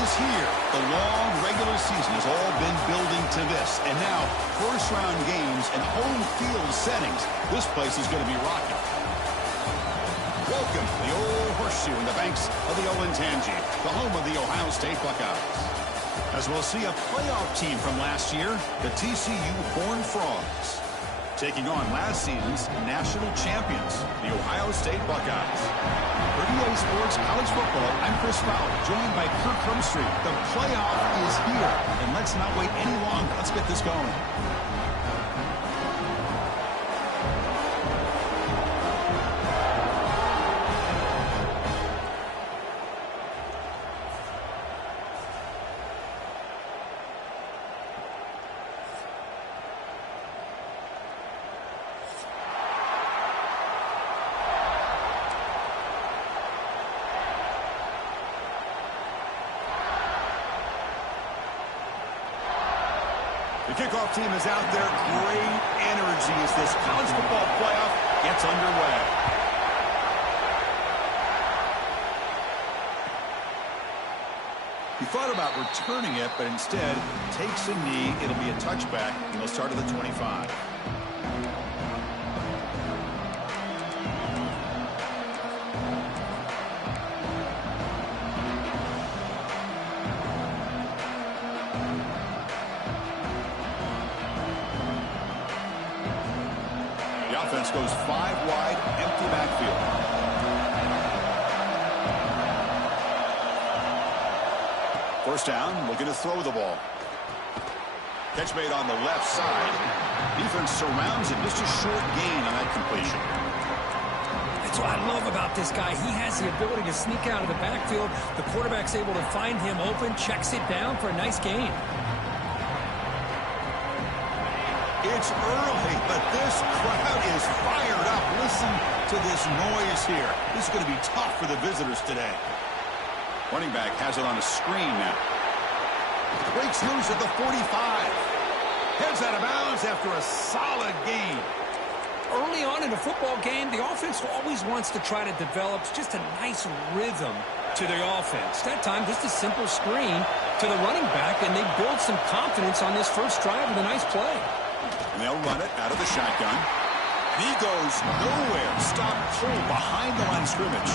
is here. The long regular season has all been building to this. And now, first-round games and home field settings. This place is going to be rocking. Welcome to the old horseshoe in the banks of the Olentangy, the home of the Ohio State Buckeyes. As we'll see a playoff team from last year, the TCU Hornfrogs, taking on last season's national champions, the Ohio State Buckeyes. For EA Sports College Football, I'm Chris Fowler, joined by Kirk Hermstreet. The playoff is here, and let's not wait any longer. Let's get this going. The kickoff team is out there. Great energy as this college football playoff gets underway. He thought about returning it, but instead takes a knee. It'll be a touchback, and he'll start at the 25. Offense goes 5 wide, empty backfield. First down, looking to throw the ball. Catch made on the left side. Defense surrounds it, just a short gain on that completion. That's what I love about this guy. He has the ability to sneak out of the backfield. The quarterback's able to find him open, checks it down for a nice gain. It's early, but this crowd is fired up. Listen to this noise here. This is going to be tough for the visitors today. Running back has it on a screen now. Breaks loose at the 45. Heads out of bounds after a solid gain. Early on in a football game, the offense always wants to try to develop just a nice rhythm to their offense. That time, just a simple screen to the running back, and they build some confidence on this first drive with a nice play. And they'll run it out of the shotgun. And he goes nowhere. Stop pull behind the line of scrimmage.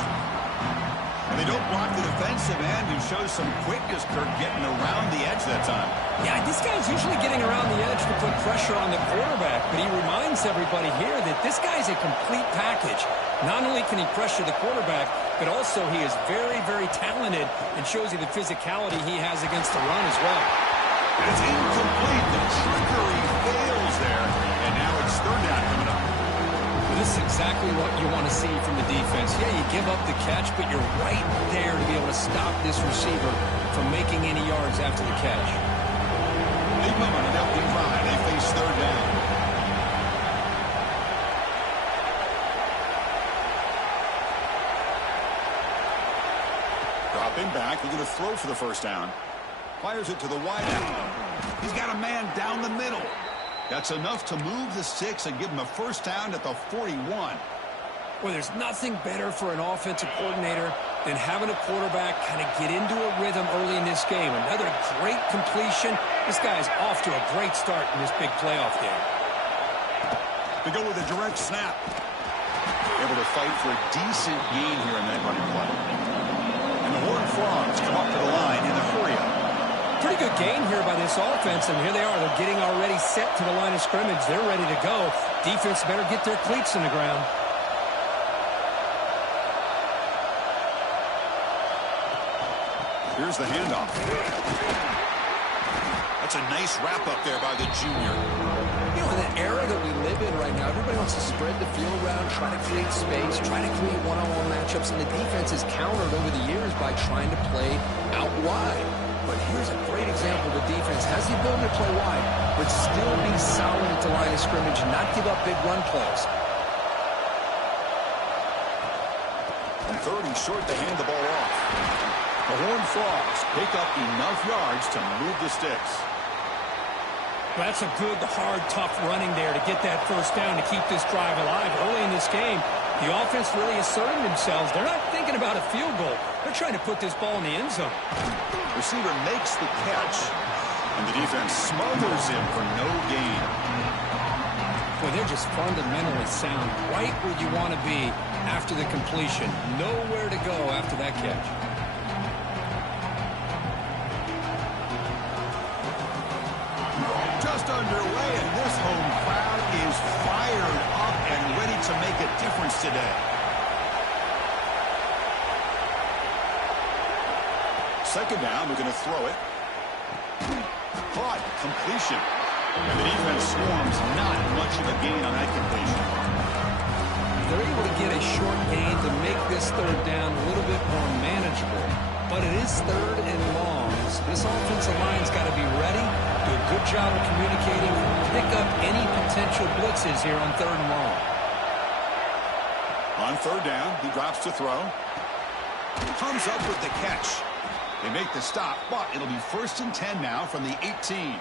And they don't block the defensive end, who shows some quickness, Kirk, getting around the edge that time. Yeah, this guy's usually getting around the edge to put pressure on the quarterback, but he reminds everybody here that this guy's a complete package. Not only can he pressure the quarterback, but also he is very, very talented and shows you the physicality he has against the run as well. And it's incomplete. The trickery fails there. And now it's third down coming up. Well, this is exactly what you want to see from the defense. Yeah, you give up the catch, but you're right there to be able to stop this receiver from making any yards after the catch. Big moment in LP drive. They face third down. Dropping back. They're going to throw for the first down. Fires it to the wide out. He's got a man down the middle. That's enough to move the sticks and give him a first down at the 41. Well, there's nothing better for an offensive coordinator than having a quarterback kind of get into a rhythm early in this game. Another great completion. This guy's off to a great start in this big playoff game. They go with a direct snap. Able to fight for a decent gain here in that running play. And the Hornfrogs come up to the line in a hurry-up. Pretty good gain here by this offense, and here they are. They're getting already set to the line of scrimmage. They're ready to go. Defense better get their cleats in the ground. Here's the handoff. That's a nice wrap-up there by the junior. You know, in the era that we live in right now, everybody wants to spread the field around, try to create space, try to create one-on-one matchups, and the defense is countered over the years by trying to play out wide. But here's a great example. The defense has the ability to play wide, but still be solid at the line of scrimmage and not give up big run plays. And 30 short to hand the ball off. The Hornfrogs pick up enough yards to move the sticks. Well, that's a good, hard, tough running there to get that first down to keep this drive alive early in this game. The offense really asserting themselves. They're not thinking about a field goal. They're trying to put this ball in the end zone. Receiver makes the catch, and the defense smothers him for no gain. Well, they're just fundamentally sound, right where you want to be after the completion. Nowhere to go after that catch. Just underway, and this home crowd is fired up and ready to make a difference today. Second down, we're going to throw it. Caught, completion. And the defense swarms, not much of a gain on that completion. They're able to get a short gain to make this third down a little bit more manageable. But it is third and long. So this offensive line's got to be ready, do a good job of communicating, pick up any potential blitzes here on third and long. On third down, he drops to throw. Comes up with the catch. They make the stop, but it'll be 1st and 10 now from the 18.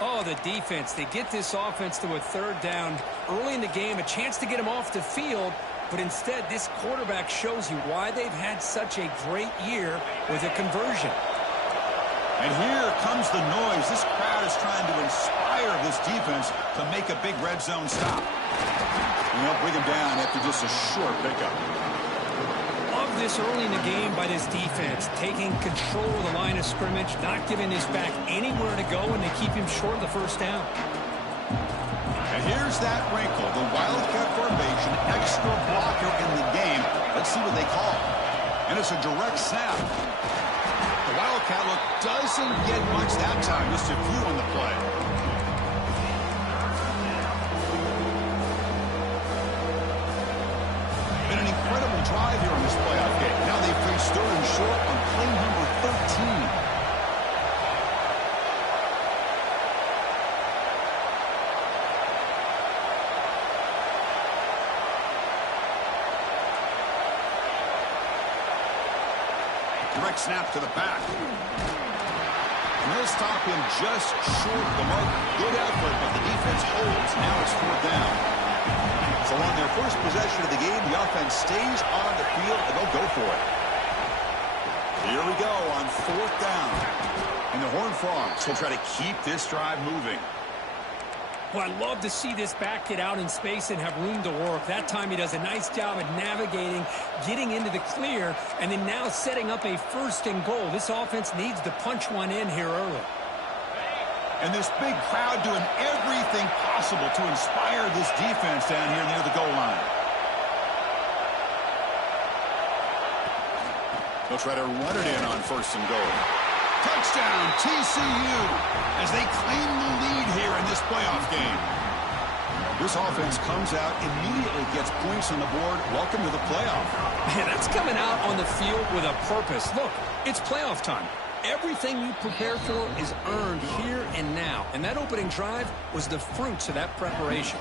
Oh, the defense. They get this offense to a third down early in the game, a chance to get him off the field, but instead this quarterback shows you why they've had such a great year with a conversion. And here comes the noise. This crowd is trying to inspire this defense to make a big red zone stop. And they'll bring him down after just a short pickup. Love this early in the game by this defense, taking control of the line of scrimmage, not giving this back anywhere to go, and they keep him short of the first down. And here's that wrinkle, the Wildcat formation, extra blocker in the game. Let's see what they call. And it's a direct snap. The Wildcat look doesn't get much that time, just a few on the play. Been an incredible drive here on this playoff game. Now they face third and short on play number 13. Direct snap to the back. And they'll stop him just short of the mark. Good effort, but the defense holds. Now it's 4th down. So on their first possession of the game, the offense stays on the field, and they'll go for it. Here we go on 4th down. And the Hornfrogs will try to keep this drive moving. Well, I love to see this back get out in space and have room to work. That time he does a nice job at navigating, getting into the clear, and then now setting up a 1st and goal. This offense needs to punch one in here early. And this big crowd doing everything possible to inspire this defense down here near the goal line. They'll try to run it in on 1st and goal. Touchdown, TCU, as they claim the lead here in this playoff game. This offense comes out, immediately gets points on the board. Welcome to the playoff. Man, that's coming out on the field with a purpose. Look, it's playoff time. Everything you prepare for is earned here and now. And that opening drive was the fruits of that preparation.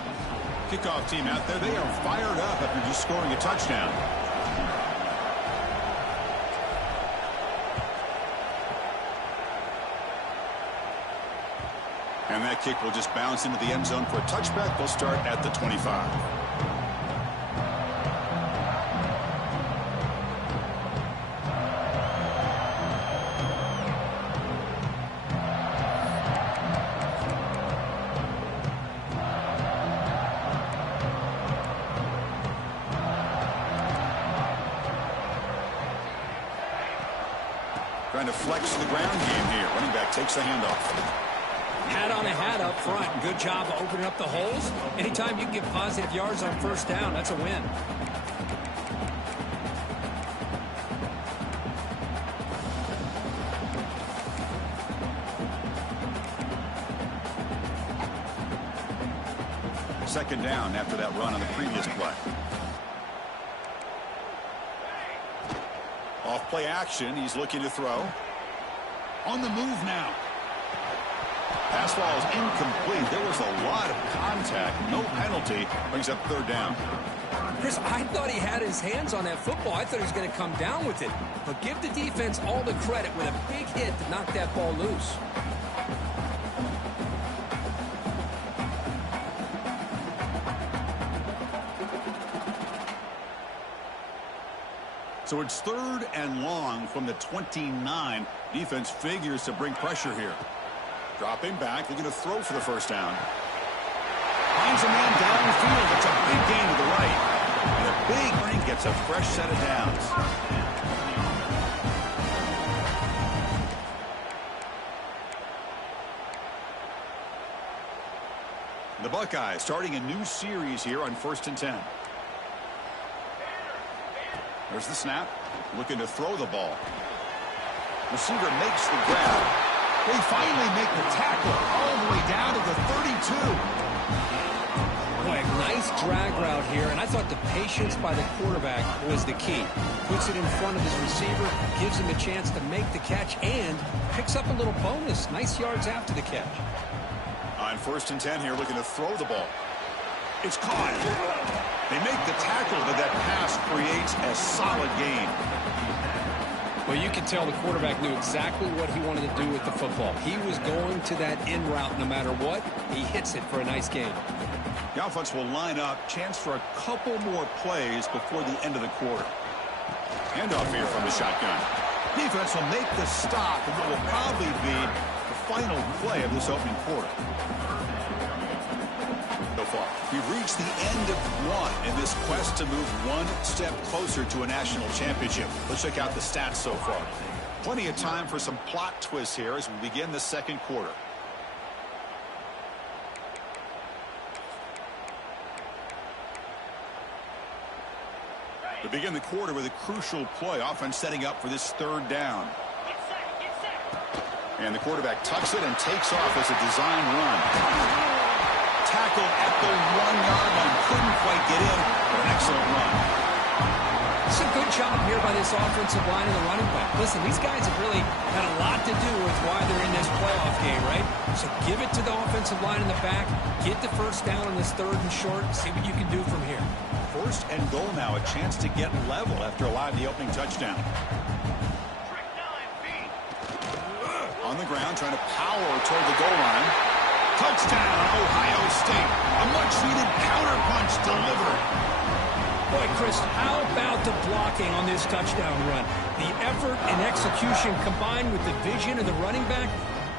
Kickoff team out there, they are fired up after just scoring a touchdown. And that kick will just bounce into the end zone for a touchback. They'll start at the 25. Trying to flex the ground game here. Running back takes the handoff. Hat on a hat up front. Good job of opening up the holes. Anytime you can get positive yards on 1st down, that's a win. Second down after that run on the previous play. Off play action. He's looking to throw. On the move now. Pass ball is incomplete. There was a lot of contact. No penalty. Brings up 3rd down. Chris, I thought he had his hands on that football. I thought he was going to come down with it. But give the defense all the credit with a big hit to knock that ball loose. So it's 3rd and long from the 29. Defense figures to bring pressure here. Dropping back, they're going to throw for the first down. Finds a man downfield. It's a big gain to the right. And a big ring gets a fresh set of downs. The Buckeyes starting a new series here on 1st and 10. There's the snap. Looking to throw the ball. Receiver makes the grab. They finally make the tackle all the way down to the 32. Boy, nice drag route here, and I thought the patience by the quarterback was the key. Puts it in front of his receiver, gives him a chance to make the catch, and picks up a little bonus. Nice yards after the catch. On 1st and 10 here, looking to throw the ball. It's caught. They make the tackle, but that pass creates a solid gain. Well, you can tell the quarterback knew exactly what he wanted to do with the football. He was going to that in route no matter what. He hits it for a nice gain. The offense will line up. Chance for a couple more plays before the end of the quarter. Handoff here from the shotgun. Defense will make the stop in what will probably be the final play of this opening quarter. So far, we've reached the end of one in this quest to move one step closer to a national championship. Let's check out the stats so far. Plenty of time for some plot twists here as we begin the second quarter. To begin the quarter with a crucial play. Offense setting up for this 3rd down. And the quarterback tucks it and takes off as a design run. Tackle at the 1-yard line. Couldn't quite get in, but an excellent run. It's a good job here by this offensive line and the running back. Listen, these guys have really had a lot to do with why they're in this playoff game, right? So give it to the offensive line in the back. Get the first down on this 3rd and short. See what you can do from here. 1st and goal now. A chance to get level after allowing the opening touchdown. On the ground, trying to power toward the goal line. Touchdown, Ohio State. A much-needed counterpunch delivered. Boy, Chris, how about the blocking on this touchdown run? The effort and execution combined with the vision of the running back,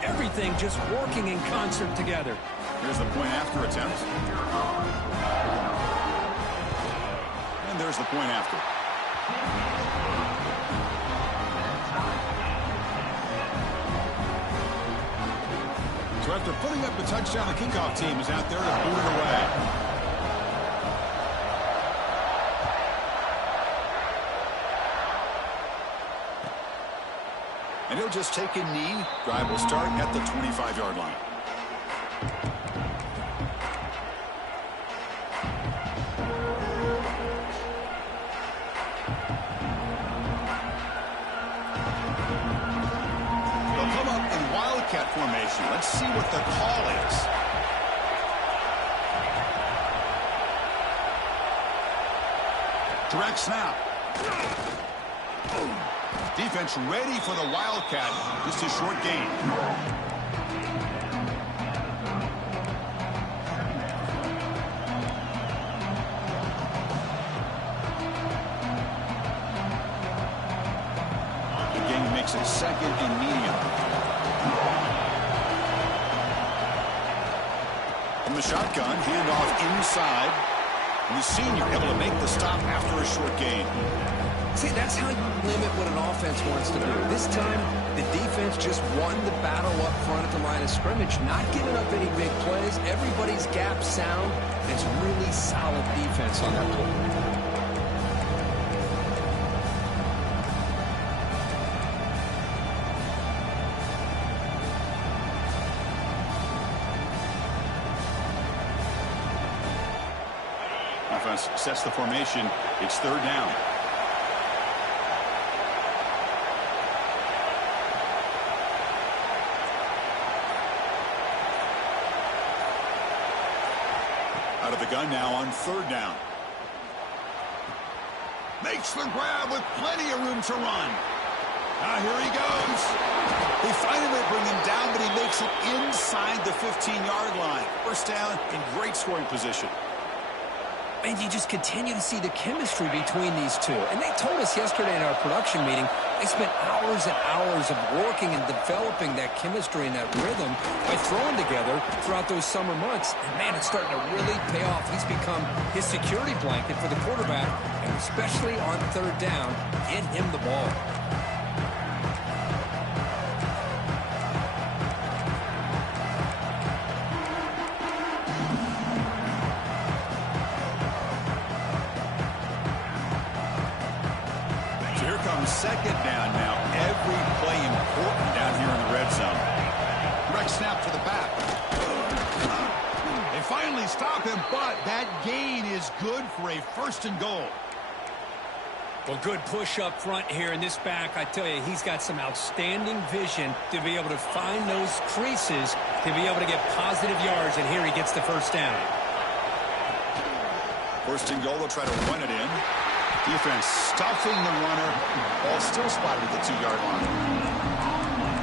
everything just working in concert together. Here's the point after attempt. And there's the point after. So after putting up the touchdown, the kickoff team is out there to boot it away. And he'll just take a knee. Drive will start at the 25-yard line. They'll come up in wildcat formation. Let's see what the call is. Direct snap. Defense ready for the wildcat. Just a short gain. The game makes it 2nd and medium. From the shotgun, handoff inside. And the senior able to make the stop after a short gain. See, that's how you limit what an offense wants to do. This time, the defense just won the battle up front at the line of scrimmage, not giving up any big plays. Everybody's gap sound. It's really solid defense on that play. Offense sets the formation. It's 3rd down. Out of the gun now on 3rd down. Makes the grab with plenty of room to run. Now here he goes. They finally bring him down, but he makes it inside the 15-yard line. First down in great scoring position. And you just continue to see the chemistry between these two. And they told us yesterday in our production meeting, they spent hours and hours of working and developing that chemistry and that rhythm by throwing together throughout those summer months. And, man, it's starting to really pay off. He's become his security blanket for the quarterback, and especially on third down, get him the ball. Second down now. Every play important down here in the red zone. Direct snap to the back. They finally stop him, but that gain is good for a 1st and goal. Well, good push up front here in this back. I tell you, he's got some outstanding vision to be able to find those creases, to be able to get positive yards, and here he gets the 1st down. 1st and goal, they'll try to run it in. Defense stuffing the runner. Ball still spotted at the 2-yard line.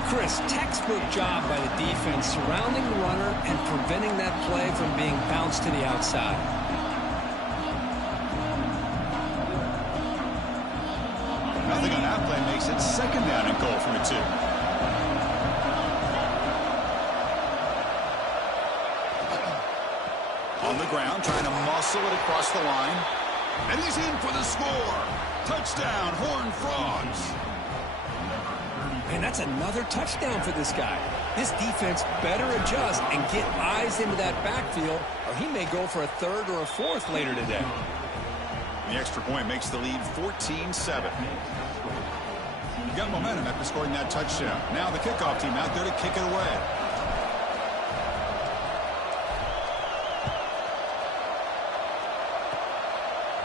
Chris, textbook job by the defense surrounding the runner and preventing that play from being bounced to the outside. Nothing on that play makes it 2nd down and goal from a 2. On the ground, trying to muscle it across the line. And he's in for the score. Touchdown, Hornfrogs. And that's another touchdown for this guy. This defense better adjust and get eyes into that backfield, or he may go for a 3rd or a 4th later today. The extra point makes the lead 14-7. You got momentum after scoring that touchdown. Now the kickoff team out there to kick it away.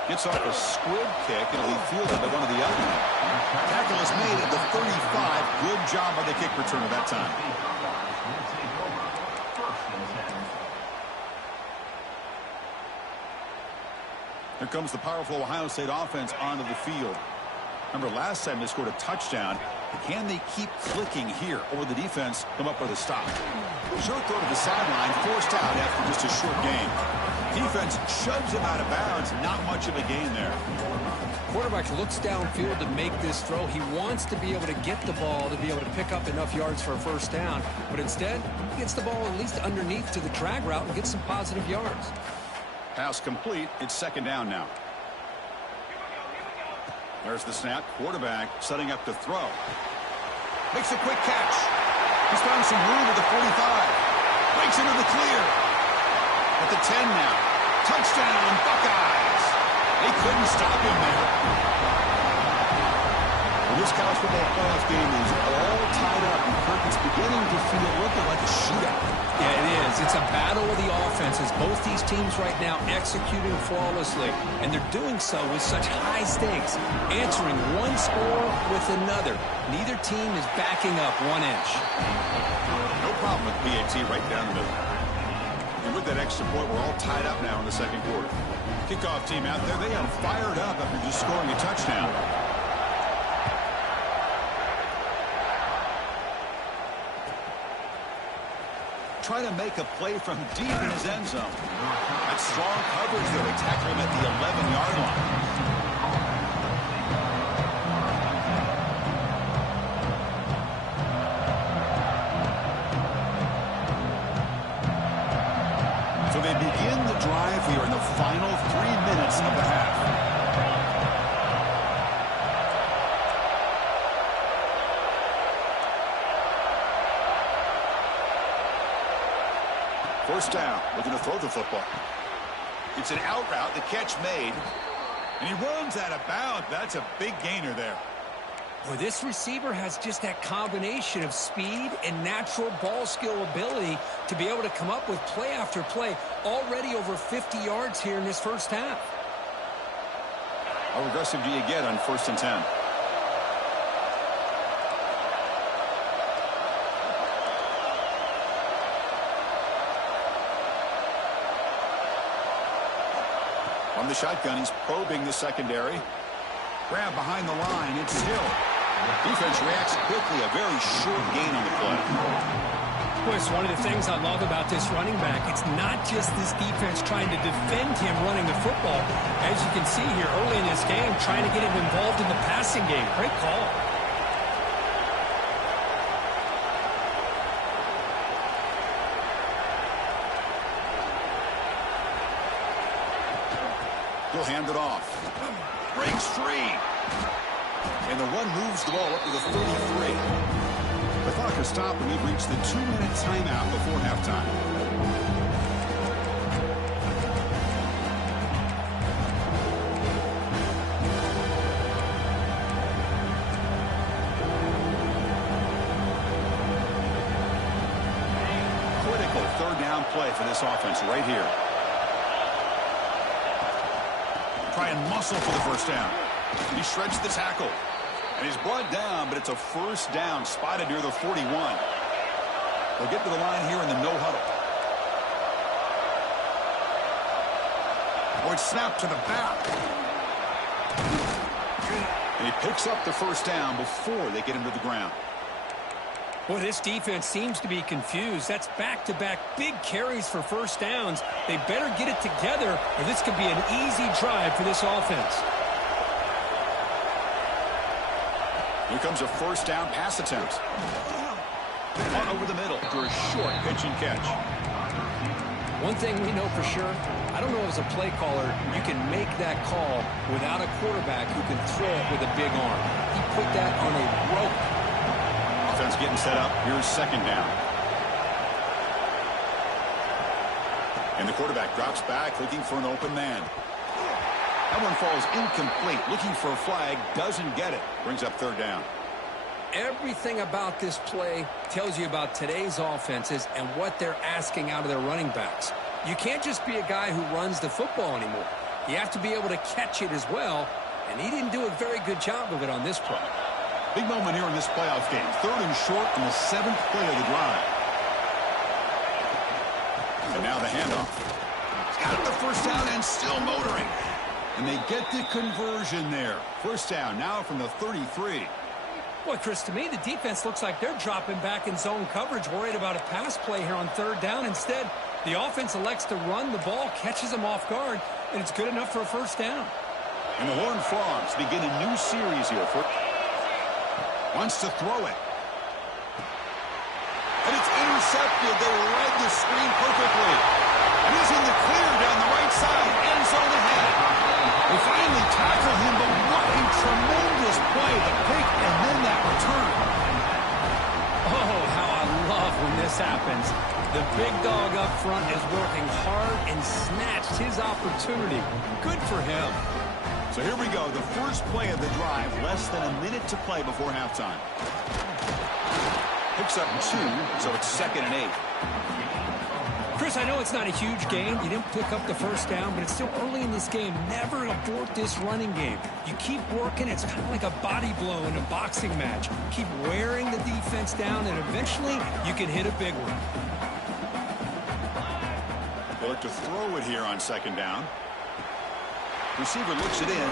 Gets off a squib kick, and it'll be fielded by one of the other. Tackle is made at the 35. Good job by the kick returner that time. Here comes the powerful Ohio State offense onto the field. Remember, last time they scored a touchdown. Can they keep clicking here, or will the defense come up with a stop? Short throw to the sideline, forced out after just a short gain. Defense shoves him out of bounds. Not much of a gain there. Quarterback looks downfield to make this throw. He wants to be able to get the ball to be able to pick up enough yards for a 1st down. But instead, he gets the ball at least underneath to the drag route and gets some positive yards. Pass complete. It's 2nd down now. There's the snap. Quarterback setting up to throw. Makes a quick catch. He's found some room at the 45. Breaks into the clear. At the 10 now. Touchdown, Buckeyes. They couldn't stop him there. Well, this college football playoff game is all tied up, and Kirk is beginning to feel looking like a shootout. Yeah, it is. It's a battle of the offenses. Both these teams right now executing flawlessly, and they're doing so with such high stakes, answering one score with another. Neither team is backing up 1 inch. No problem with PAT right down the middle. And with that extra point, we're all tied up now in the 2nd quarter. Kickoff team out there, they are fired up after just scoring a touchdown. Trying to make a play from deep in his end zone. That's strong coverage there. They tackle him at the 11-yard line. So they begin the drive here in the final 3 minutes of the half. First down, looking to throw the football. It's an out route, the catch made. And he runs out of bounds. That's a big gainer there. Well, this receiver has just that combination of speed and natural ball skill ability to be able to come up with play after play. Already over 50 yards here in this 1st half. How aggressive do you get on 1st and 10? On the shotgun, he's probing the secondary. Grab behind the line, it's Hill. Defense reacts quickly, a very short gain on the play. Well, Boy, it's one of the things I love about this running back. It's not just this defense trying to defend him running the football. As you can see here early in this game, trying to get him involved in the passing game. Great call. He'll hand it off. Breaks free. And the run moves the ball up to the 33. The clock has stopped, and we've reached the 2-minute timeout before halftime. Critical third down play for this offense right here. Try and muscle for the first down. He shreds the tackle. And he's brought down, but it's a first down spotted near the 41. They'll get to the line here in the no huddle. Oh, it's snapped to the back. And he picks up the first down before they get him to the ground. Boy, this defense seems to be confused. That's back-to-back big carries for first downs. They better get it together, or this could be an easy drive for this offense. Here comes a first down pass attempt. Caught over the middle for a short pitch and catch. One thing we know for sure, I don't know as a play caller, you can make that call without a quarterback who can throw it with a big arm. He put that on a rope. Offense getting set up. Here's second down. And the quarterback drops back looking for an open man. That one falls incomplete. Looking for a flag. Doesn't get it. Brings up third down. Everything about this play tells you about today's offenses and what they're asking out of their running backs. You can't just be a guy who runs the football anymore. You have to be able to catch it as well, and he didn't do a very good job of it on this play. Big moment here in this playoff game. Third and short on the 7th play of the drive. And now the handoff. He's got the first down and still motoring. And they get the conversion there. First down now from the 33. Boy, Chris, to me, the defense looks like they're dropping back in zone coverage, worried about a pass play here on third down. Instead, the offense elects to run the ball, catches them off guard, and it's good enough for a first down. And the Hornfrogs begin a new series here. Wants to throw it. And it's intercepted. They read the screen perfectly. And he's in the clear down the right side. End zone ahead. They finally tackle him, but what a tremendous play. The pick and then that return. Oh, how I love when this happens. The big dog up front is working hard and snatched his opportunity. Good for him. So here we go. The first play of the drive. Less than a minute to play before halftime. Picks up 2, so it's 2nd and 8. Chris, I know it's not a huge game. You didn't pick up the first down, but it's still early in this game. Never abort this running game. You keep working. It's kind of like a body blow in a boxing match. Keep wearing the defense down, and eventually you can hit a big one. They look to throw it here on second down. Receiver looks it in.